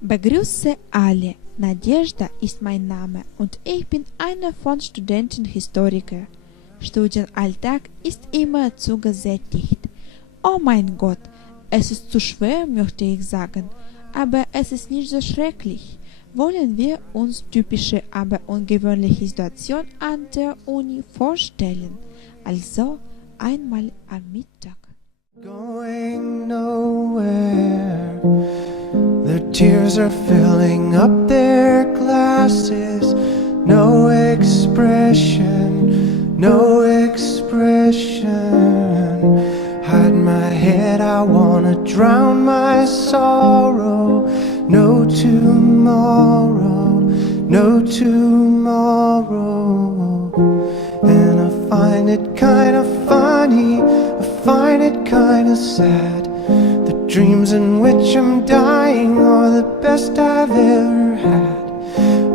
Begrüße alle. Nadежда ist mein Name und ich bin einer von Studentenhistoriker. Studienalltag ist immer zu gesättigt. Oh mein Gott, es ist zu schwer, möchte ich sagen, aber es ist nicht so schrecklich. Wollen wir uns typische, aber ungewöhnliche Situationen an der Uni vorstellen? Also einmal am Mittag. Going nowhere. Their tears are filling up their glasses. No expression, no expression. Hide my head, I wanna drown my sorrow. No tomorrow, no tomorrow. And I find it kinda funny, I find it kinda sad. The dreams in which I'm dying are the best I've ever had.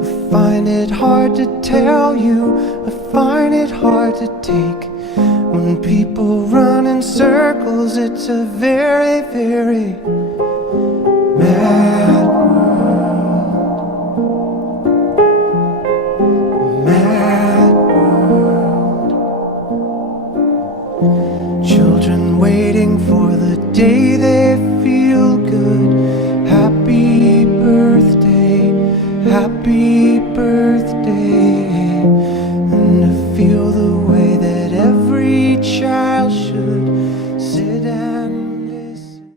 I find it hard to tell you, I find it hard to take. When people run in circles, it's a very, very mad world. Mad world. Children waiting for the day they feel good. Happy birthday, happy birthday.